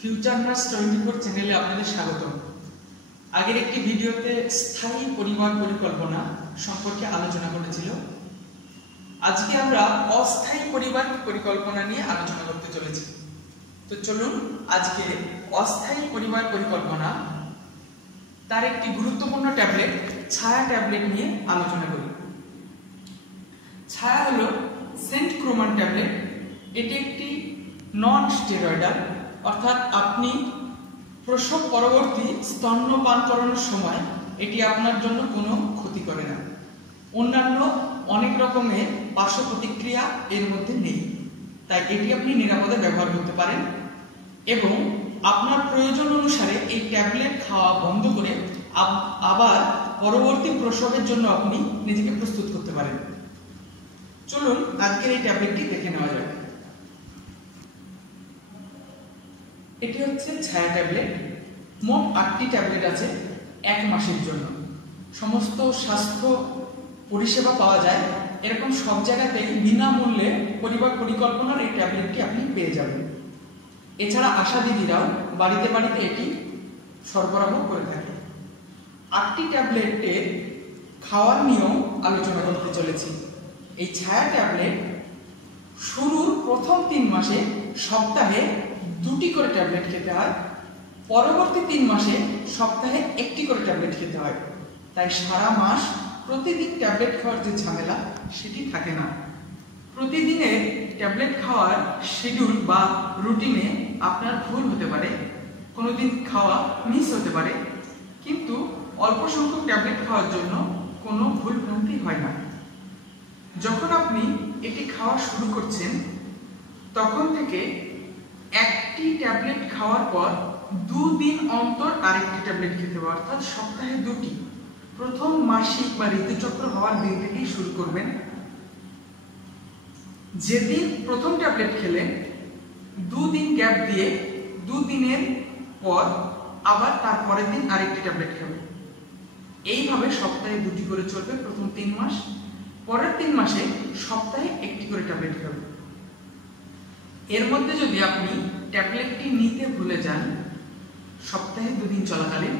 Future nurse 24 চ্যানেলে আপনাদের স্বাগত। আগের একটি ভিডিওতে স্থায়ী পরিবার পরিকল্পনা সম্পর্কে আলোচনা করেছিল। আজকে আমরা অস্থায়ী পরিবার পরিকল্পনা নিয়ে আলোচনা করতে চলেছি। তো চলুন আজকে অস্থায়ী পরিবার পরিকল্পনা তার একটি গুরুত্বপূর্ণ ট্যাবলেট ছায়া ট্যাবলেট নিয়ে আলোচনা করি। ছায়া হলো সেন্টক্রোমান ট্যাবলেট। এটি একটি নন স্টেরয়েডাল, অর্থাৎ আপনি প্রসব পরবর্তী স্তন্যপান করানোর সময় এটি আপনার জন্য কোনো ক্ষতি করে না। অন্যান্য অনেক রকমের পার্শ্ব প্রতিক্রিয়া এর মধ্যে নেই, তাই এটি আপনি নিরাপদে ব্যবহার করতে পারেন এবং আপনার প্রয়োজন অনুসারে এই ট্যাবলেট খাওয়া বন্ধ করে আবার পরবর্তী প্রসবের জন্য আপনি নিজেকে প্রস্তুত করতে পারেন। চলুন আজকের এই ট্যাবলেটটি দেখে নেওয়া যাক। এটি হচ্ছে ছায়া ট্যাবলেট। মোট 8টি ট্যাবলেট আছে 1 মাসের জন্য। সমস্ত স্বাস্থ্য পরিষেবা পাওয়া যায়, এরকম সব জায়গাতেই বিনামূল্যে পরিবার পরিকল্পনার এই ট্যাবলেটটি আপনি পেয়ে যাবেন। এছাড়া আশা দিদিরাও বাড়িতে বাড়িতে এটি সরবরাহ করে থাকে। 8টি ট্যাবলেটের খাওয়ার নিয়ম আলোচনা করতে চলেছি। এই ছায়া ট্যাবলেট শুরুর প্রথম 3 মাসে সপ্তাহে 2টি করে ট্যাবলেট খেতে হয়, পরবর্তী 3 মাসে সপ্তাহে 1টি করে ট্যাবলেট খেতে হয়। তাই সারা মাস প্রতিদিন ট্যাবলেট খাওয়ার যে ঝামেলা সেটি থাকে না। প্রতিদিনের ট্যাবলেট খাওয়ার শিডিউল বা রুটিনে আপনার ভুল হতে পারে, কোনোদিন খাওয়া মিস হতে পারে, কিন্তু অল্প সংখ্যক ট্যাবলেট খাওয়ার জন্য কোনো ভুল ভ্রান্তি হয় না। যখন আপনি এটি খাওয়া শুরু করছেন তখন থেকে 1টি ট্যাবলেট খাওয়ার পর 2 দিন অন্তর আরেকটি ট্যাবলেট খেতে হবে, অর্থাৎ সপ্তাহে 2টি। প্রথম মাসিক বা ঋতুচক্র হওয়ার দিন থেকেই শুরু করবেন। যেদিন প্রথম ট্যাবলেট খেলেন 2 দিন গ্যাপ দিয়ে 2 দিনের পর আবার তার পরের দিন আরেকটি ট্যাবলেট খাবেন। এইভাবে সপ্তাহে 2টি করে চলবে প্রথম 3 মাস। পরের 3 মাসে সপ্তাহে 1টি করে ট্যাবলেট খাবেন। এর মধ্যে যদি আপনি ট্যাবলেটটি নিতে ভুলে যান সপ্তাহে 2 দিন চলাকালীন,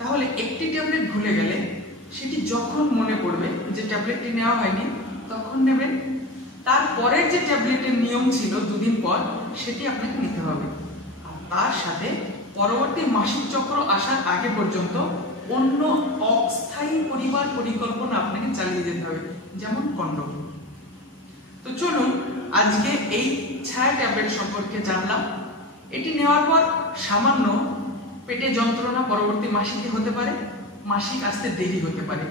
তাহলে একটি ট্যাবলেট ভুলে গেলে সেটি যখন মনে পড়বে যে ট্যাবলেটটি নেওয়া হয়নি তখন নেবেন। তারপরের যে ট্যাবলেটের নিয়ম ছিল 2 দিন পর সেটি আপনাকে নিতে হবে। আর তার সাথে পরবর্তী মাসিক চক্র আসার আগে পর্যন্ত অন্য অস্থায়ী পরিবার পরিকল্পনা আপনাকে চালিয়ে যেতে হবে, যেমন কন্ডোম। তো চলুন আজকে এই ছায়া ট্যাবলেট সম্পর্কে জানলাম। এটি নেওয়ার পর সামান্য পেটে যন্ত্রণা পরবর্তী মাসিকে হতে পারে, মাসিক আসতে দেরি হতে পারে,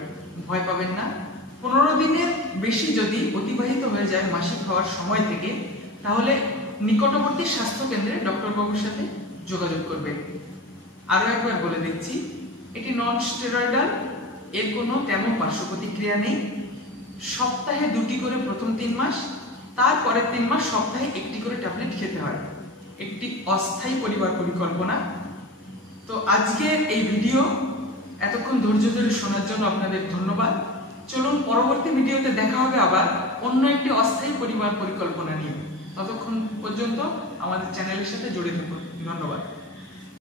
ভয় পাবেন না। 15 দিনের বেশি যদি অতিবাহিত হয়ে যায় মাসিক হওয়ার সময় থেকে, তাহলে নিকটবর্তী স্বাস্থ্য কেন্দ্রে ডক্টর বাবুর সাথে যোগাযোগ করবেন। আরো একবার বলে দিচ্ছি, এটি নন স্টেরয়েডাল, এর কোনো তেমন পার্শ্ব প্রতিক্রিয়া নেই। সপ্তাহে 2টি করে প্রথম 3 মাস, তারপরের 3 মাস সপ্তাহে 1টি করে ট্যাবলেট খেতে হয়। একটি অস্থায়ী পরিবার পরিকল্পনা। তো আজকের এই ভিডিও এতক্ষণ ধৈর্য ধরে শোনার জন্য আপনাদের ধন্যবাদ। চলুন পরবর্তী ভিডিওতে দেখা হবে আবার অন্য একটি অস্থায়ী পরিবার পরিকল্পনা নিয়ে। ততক্ষণ পর্যন্ত আমাদের চ্যানেলের সাথে জড়িত থাকুন। ধন্যবাদ।